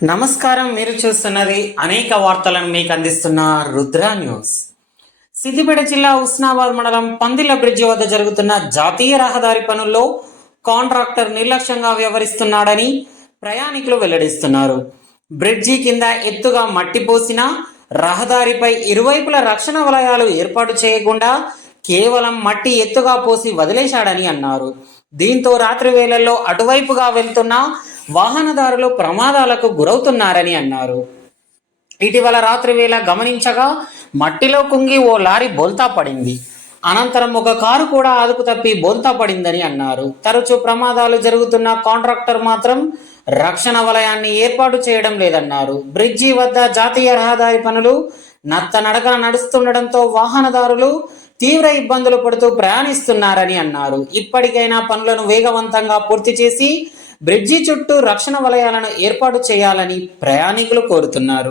నమస్కారం మీరు చూస్తున్నది అనేక వార్తలను మీకు అందిస్తున్న రుద్ర న్యూస్. సిద్దిపేట జిల్లా ఉస్నాబాద్ మండలం పందిల బ్రిడ్జి వద్ద జరుగుతున్న జాతీయ రహదారి పనుల్లో కాంట్రాక్టర్ నిర్లక్ష్యంగా వ్యవహరిస్తున్నాడని ప్రయాణికులు వెల్లడిస్తున్నారు. బ్రిడ్జి కింద ఎత్తుగా మట్టి పోసిన రహదారిపై ఇరువైపుల రక్షణ వలయాలు ఏర్పాటు చేయకుండా కేవలం మట్టి ఎత్తుగా పోసి వదిలేశాడని అన్నారు. దీంతో రాత్రి వేళల్లో అటువైపుగా వెళ్తున్న వాహనదారులు ప్రమాదాలకు గురవుతున్నారని అన్నారు. ఇటీవల రాత్రి వేళ గమనించగా మట్టిలో కుంగి ఓ లారీ బోల్తా పడింది. అనంతరం ఒక కారు కూడా అదుపు తప్పి బోల్తా పడిందని అన్నారు. తరచూ ప్రమాదాలు జరుగుతున్న కాంట్రాక్టర్ మాత్రం రక్షణ వలయాన్ని ఏర్పాటు చేయడం లేదన్నారు. బ్రిడ్జి వద్ద జాతీయ రహదారి పనులు నత్త నడకన నడుస్తుండటంతో వాహనదారులు తీవ్ర ఇబ్బందులు పడుతూ ప్రయాణిస్తున్నారని అన్నారు. ఇప్పటికైనా పనులను వేగవంతంగా పూర్తి చేసి బ్రిడ్జి చుట్టూ రక్షణ వలయాలను ఏర్పాటు చేయాలని ప్రయాణికులు కోరుతున్నారు.